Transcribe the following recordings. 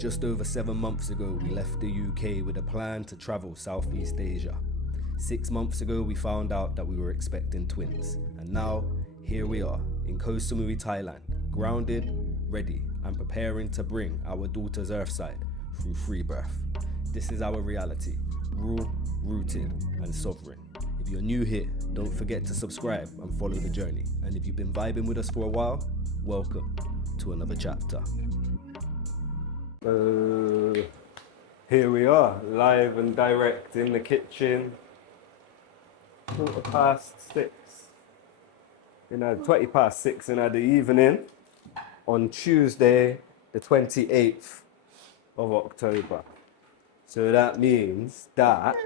Just over 7 months ago, we left the UK with a plan to travel Southeast Asia. 6 months ago, we found out that we were expecting twins. And now, here we are, in Koh Samui, Thailand, grounded, ready, and preparing to bring our daughters earthside through free birth. This is our reality, raw, rooted, and sovereign. If you're new here, don't forget to subscribe and follow the journey. And if you've been vibing with us for a while, welcome to another chapter. Here we are, live and direct in the kitchen. 6:15, 20 past 6 in the evening on Tuesday, the 28th of October. So that means that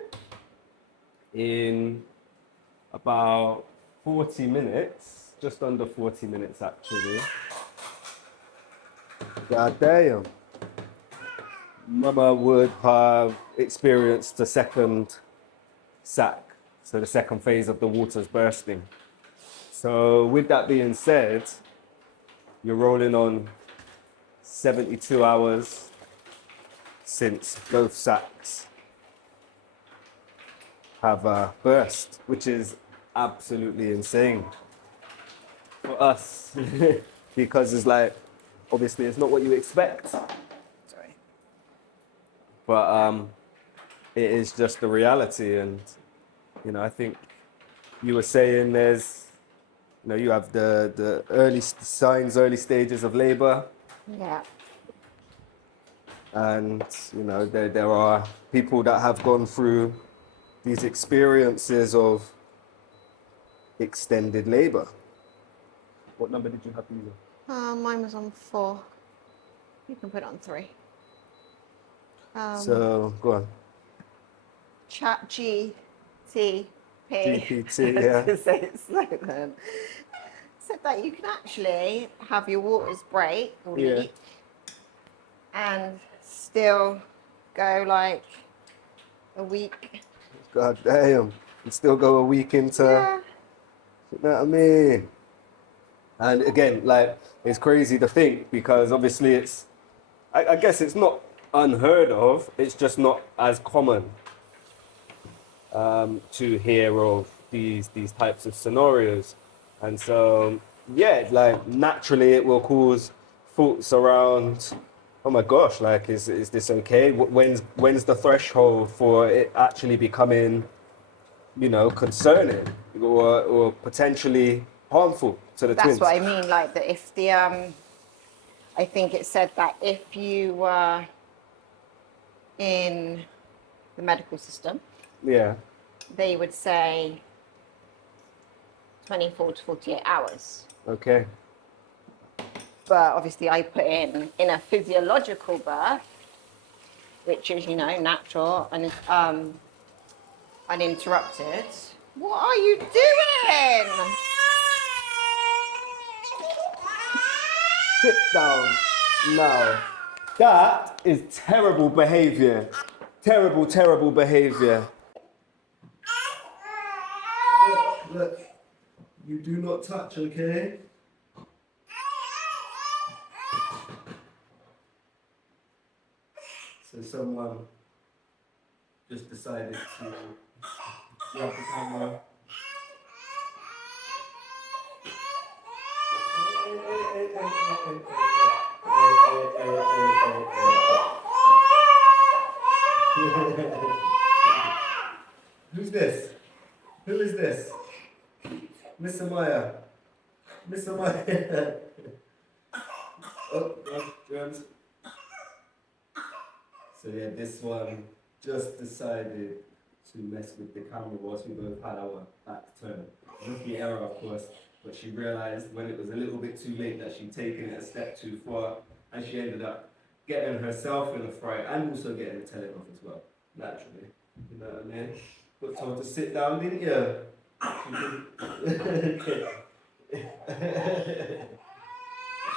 in about 40 minutes, just under 40 minutes actually, god damn, Mama would have experienced the second sack, so the second phase of the waters bursting. So with that being said, you're rolling on 72 hours since both sacks have burst, which is absolutely insane for us because it's like, obviously it's not what you expect. But it is just the reality. And, I think you were saying there's, you have the early signs, early stages of labor. Yeah. And, there are people that have gone through these experiences of extended labor. What number did you have these on? Mine was on 4. You can put it on 3. So, go on. Chat GTP. GPT, yeah. To say it slow then. Said that you can actually have your waters break or leak and still go like a week. God damn. You still go a week into, you know what I mean? And again, like, it's crazy to think because obviously it's, I guess it's not unheard of, it's just not as common to hear of these types of scenarios. And so, like naturally it will cause thoughts around, oh my gosh, like is this okay? When's the threshold for it actually becoming, concerning or potentially harmful to the twins? That's what I mean, like that if the, I think it said that if you were in the medical system, they would say 24 to 48 hours. Okay. But obviously I put in a physiological birth, which is, natural and uninterrupted. What are you doing? Sit down now. That is terrible behavior. Terrible, terrible behavior. Look, you do not touch, okay? So someone just decided to grab the camera. Who's this? Who is this? Miss Amaya. Miss Amaya. Oh, germs. So this one just decided to mess with the camera whilst we both had our back turned. Rookie error, of course, but she realized when it was a little bit too late that she'd taken it a step too far, and she ended up getting herself in a fright and also getting the telling off as well, naturally. You know what I mean? Got told to sit down, didn't you?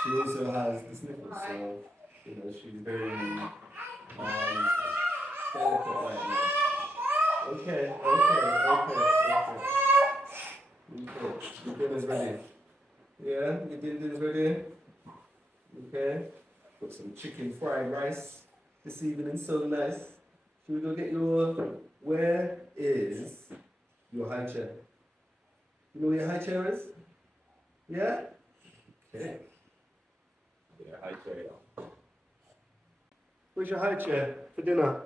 She also has the sniffles, so she's very delicate right now. Okay. Your dinner's ready. Yeah, your dinner's ready. Okay. Got some chicken fried rice. This evening, so nice. Should we go get where is your high chair? You know where your high chair is? Yeah? Okay. Yeah, high chair. Where's your high chair for dinner?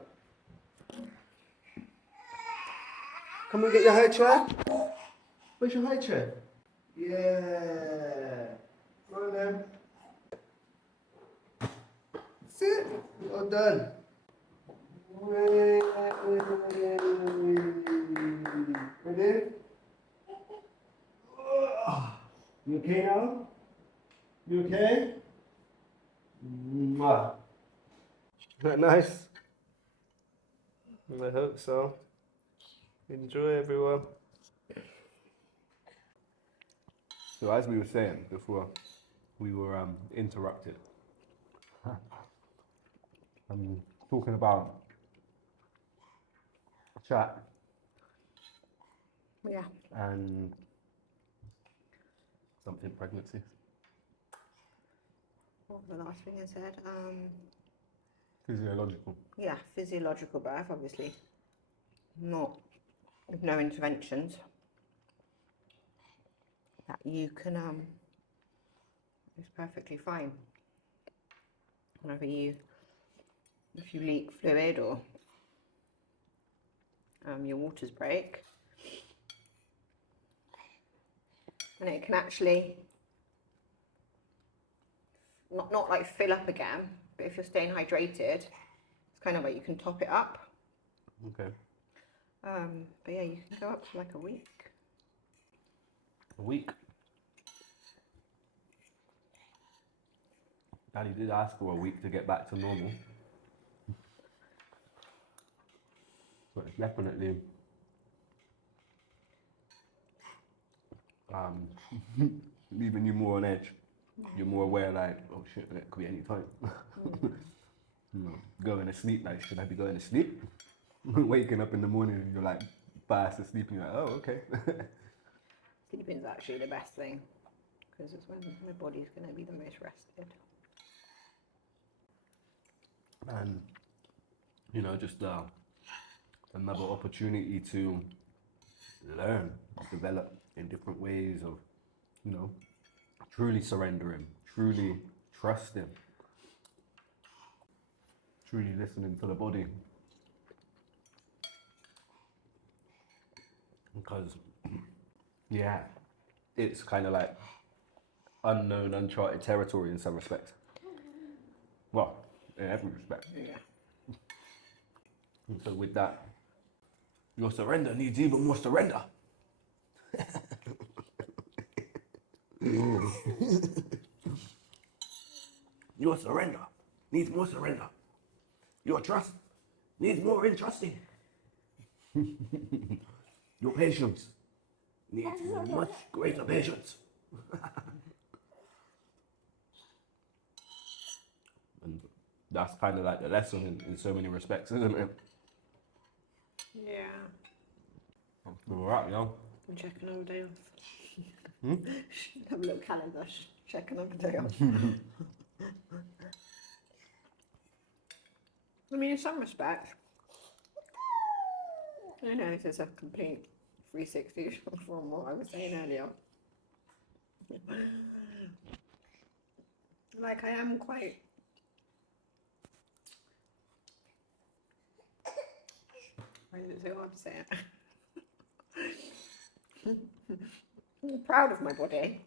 Come and get your high chair. Where's your high chair? Yeah. Go on then. Sit. Well done. Ready? You okay now? You okay? Mwah. Isn't that nice? I hope so. Enjoy, everyone. So as we were saying before, we were interrupted. I'm talking about chat Yeah. and something pregnancy. What was the last thing I said? Physiological. Yeah, physiological birth, obviously. Not with no interventions. That you can it's perfectly fine. Whenever if you leak fluid or your waters break, and it can actually not like fill up again, but if you're staying hydrated, it's kind of like you can top it up. Okay. But yeah, you can go up to like a week. A week? Daddy did ask for a week to get back to normal. But it's definitely leaving you more on edge. You're more aware, like, oh shit, it could be any time. You know, going to sleep, like, should I be going to sleep? Waking up in the morning and you're like fast asleep and you're like, oh, okay. Sleeping's actually the best thing, because it's when my body's going to be the most rested. And, you know, just another opportunity to learn, develop in different ways of, you know, truly surrendering, truly trusting, truly listening to the body. Because, yeah, it's kind of like unknown, uncharted territory in some respects. Well, in every respect. Yeah. And so with that, your surrender needs even more surrender. Your surrender needs more surrender. Your trust needs more in trusting. Your patience needs much greater patience. And that's kind of like the lesson in so many respects, isn't it? Yeah. All right, yo. I'm checking on the day off. Have a little calendar, checking on the day off. I mean, in some respects, I know this is a complete 360 from what I was saying earlier. Like, I am quite... Why is it so hard to say it? I'm proud of my body,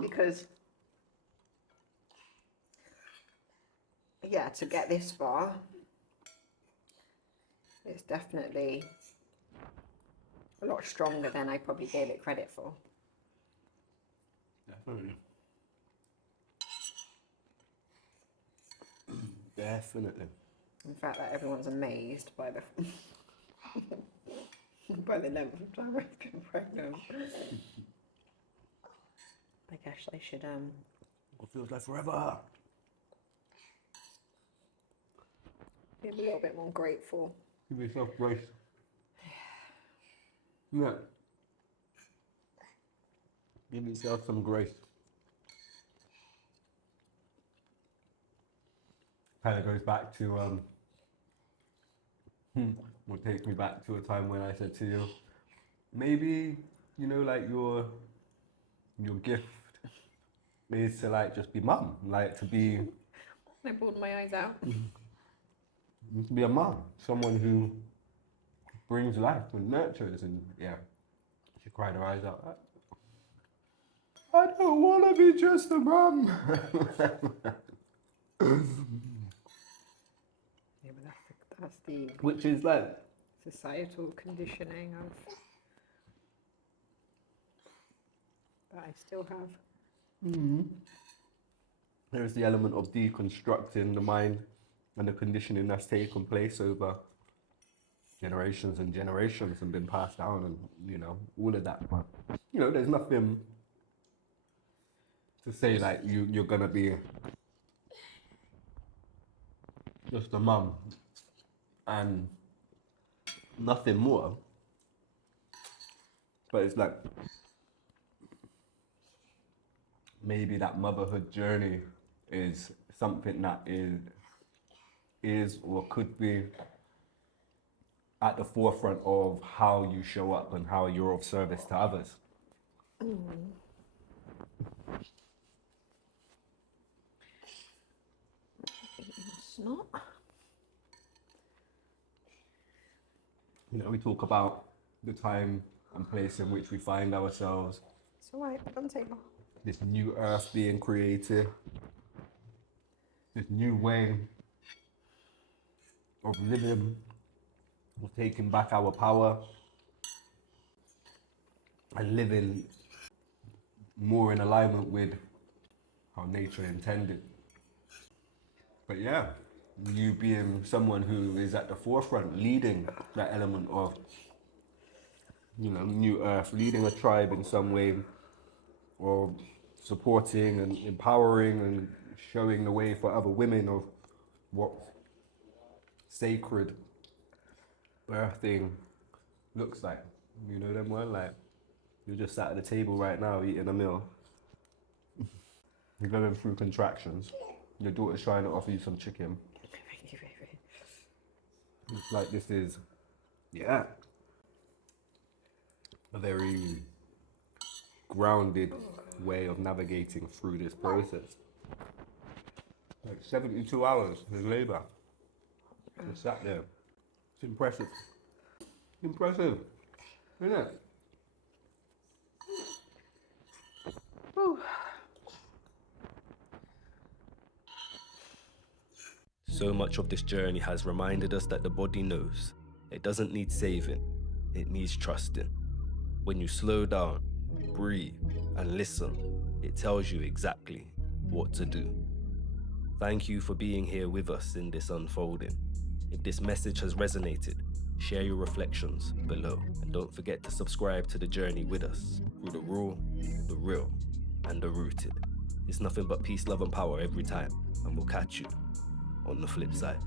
because, yeah, to get this far, it's definitely a lot stronger than I probably gave it credit for. Definitely. Definitely. In fact, that everyone's amazed by the by the length of time I've been pregnant. I guess I should It feels like forever. be a little bit more grateful. Give yourself grace. Yeah. Give yourself some grace. kind of goes back to, will take me back to a time when I said to you, maybe, you know, like your gift is to like just be mum, like to be I pulled my eyes out. a mum, someone who brings life and nurtures, and yeah, she cried her eyes out. I don't want to be just a mum. Yeah, but that's the Which is like societal conditioning of that I still have. there's the element of deconstructing the mind and the conditioning that's taken place over generations and generations and been passed down, and you know, all of that. But you know, there's nothing to say like you're gonna be just a mum and nothing more. But it's like maybe that motherhood journey is something that is or could be at the forefront of how you show up and how you're of service to others. It's not. You know, we talk about the time and place in which we find ourselves, It's alright, don't take long. this new earth being created, this new way of living, of taking back our power and living more in alignment with how nature intended. But yeah, you being someone who is at the forefront, leading that element of, you know, new earth, leading a tribe in some way, or supporting and empowering and showing the way for other women of what sacred birthing looks like. You know them well, like you're just sat at the table right now eating a meal. You're going through contractions. Your daughter's trying to offer you some chicken. It's like this is, yeah, a very grounded way of navigating through this process. Like 72 hours in labour. Just sat there. It's impressive. Impressive, isn't it? So much of this journey has reminded us that the body knows. It doesn't need saving, it needs trusting. When you slow down, breathe, and listen, it tells you exactly what to do. Thank you for being here with us in this unfolding. If this message has resonated, share your reflections below. And don't forget to subscribe to the journey with us through the raw, the real, and the rooted. It's nothing but peace, love, and power every time, and we'll catch you on the flip side.